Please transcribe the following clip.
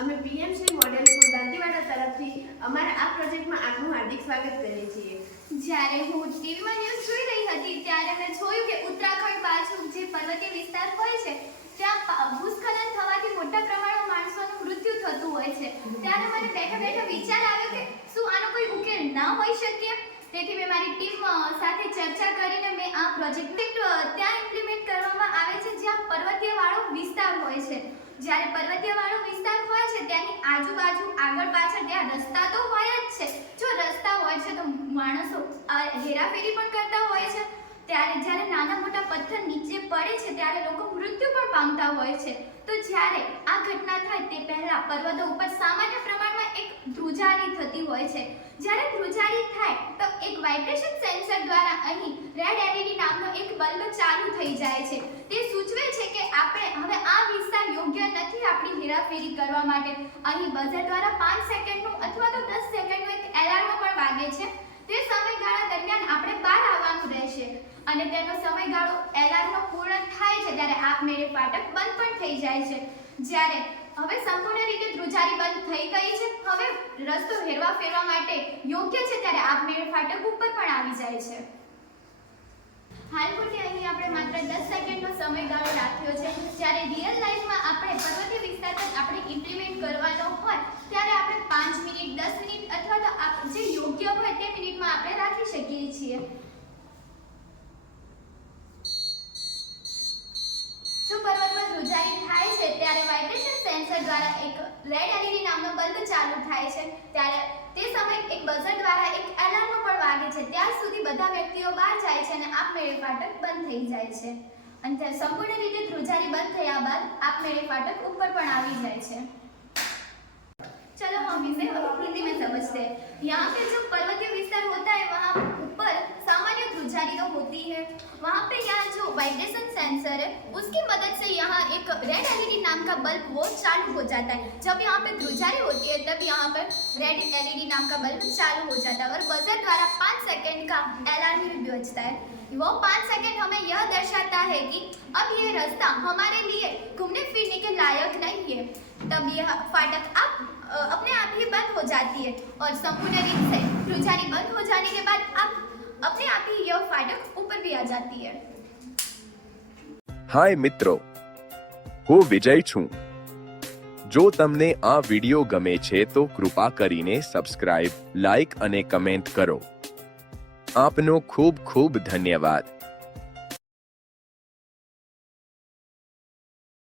અમે PMC model school Dantiwada તરફથી અમારા આ પ્રોજેક્ટમાં આપનું હાર્દિક સ્વાગત કરીએ છીએ। જ્યારે હું ટીવીમાં ન્યૂઝ જોઈ રહી હતી ત્યારે મેં જોયું કે ઉત્તરાખંડ બાજુ જે પર્વતીય વિસ્તાર હોય છે ત્યાં ભૂસ્ખલન થવાથી મોટા પ્રમાણમાં માણસોનું મૃત્યુ થતું હોય છે। ત્યારે મને બેઠા બેઠા વિચાર આવ્યો કે શું આનો કોઈ ઉકેલ ના હોઈ શકે। તેથી મેં મારી ટીમ સાથે ચર્ચા કરીને મેં આ પ્રોજેક્ટ ત્યાં ઇમ્પ્લિમેન્ટ કરવામાં આવે છે જ્યાં પર્વતીયવાળો વિસ્તાર હોય છે। જ્યારે પર્વતીયવાળો વિસ્તાર હોય છે ત્યાંની આજુબાજુ આગળ પાછળ ત્યાં રસ્તા તો હોય જ છે। જો રસ્તા હોય છે તો માણસો હેરાફેરી પણ કરતા હોય છે। ત્યારે જ્યારે નાના મોટા પથ્થર નીચે પડે છે ત્યારે લોકો મૃત્યુ પણ પામતા હોય છે। તો જ્યારે આ ઘટના થાય તે પહેલા પર્વતો ઉપર સામાન્ય પ્રમાણમાં એક ધ્રુજારી થતી હોય છે। જ્યારે ધ્રુજારી થાય તો એક વાઇબ્રેશન સેન્સર દ્વારા અહીં રેડ એલઈડી નામનો એક બલ્બ ચાલુ થઈ જાય છે। તે સૂચવે છે કે આપણે હવે આ વિસ્તાર યોગ્ય નથી આપણી હેરાફેરી કરવા માટે। અહીં બઝર દ્વારા 5 સેકન્ડનું અથવા તો 10 સેકન્ડનું એક એલાર્મ પણ વાગે છે। તે સમયગાળા દરમિયાન આપણે બહાર આવવાનું રહેશે અને તેનો સમયગાળો એલાર્મ પૂર્ણ થાય છે ત્યારે આપમેળે ફાટક બંધ પણ થઈ જાય છે। જ્યારે હવે સંપૂર્ણ રીતે ધ્રુજારી બંધ થઈ ગઈ છે, હવે રસ્તો હેરવા ફેરવા માટે યોગ્ય છે ત્યારે આપમેળે ફાટક ઉપર પણ આવી જાય છે। હાલ પૂરતી અહીં આપણે માત્ર 10 સેકન્ડનો સમયગાળો રાખ્યો છે। જ્યારે રિયલ લાઈફમાં આપણે પર્વતીય વિસ્તાર પર આપણે ઇમ્પ્લિમેન્ટ કરવાનો હોય ત્યારે આપણે 5 મિનિટ 10 મિનિટ અથવા તો જે યોગ્ય હોય તે મિનિટમાં આપણે રાખી શકીએ છીએ। જો પર્વતમાં ધ્રુજારી થાય છે ત્યારે વાઇબ્રેશન સેન્સર દ્વારા એક રેડ એલઈડી નામનો બલ્બ ચાલુ થાય છે। ત્યારે તે સમયે એક બઝર દ્વારા એક એલાર્મ પણ વાગે છે। ત્યાર સુધી બધા વ્યક્તિઓ બહાર જાય છે અને આપમેળે ફાટક બંધ થઈ જાય છે અને સંપૂર્ણ રીતે ધ્રુજારી બંધ થયા બાદ આપમેળે ફાટક ઉપર પણ આવી જાય છે। चलो हम इसे हिंदी में समझते हैं। यहाँ पे जो पर्वतीय विस्तार होता है वहाँ ऊपर सामान्य ध्रुजारी तो होती है, वहाँ पे यहाँ जो वाइब्रेशन सेंसर है उसकी मदद से यहाँ एक रेड एलईडी नाम का बल्ब वो चालू हो जाता है। जब यहाँ पे ध्रुजारी होती है तब यहाँ पर रेड एलईडी नाम का बल्ब चालू हो जाता है और बजर द्वारा 5 सेकंड का अलार्म भी बजता है। वो 5 सेकंड हमें यह दर्शाता है कि अब ये रास्ता हमारे लिए घूमने फिरने के लायक नहीं है। तब यह फाटक अपने आप ही बंद हो जाती है और संपूर्ण रूप से ध्रुजारी बंद हो जाने के बाद अब अपने आप ही यह फाटक ऊपर भी आ जाती है। हाय मित्रों, હું વિજય છું। જો તમને આ વિડિયો ગમે છે તો કૃપા કરીને સબસ્ક્રાઇબ, લાઇક અને કમેન્ટ કરો। આપનો ખૂબ ખૂબ ધન્યવાદ।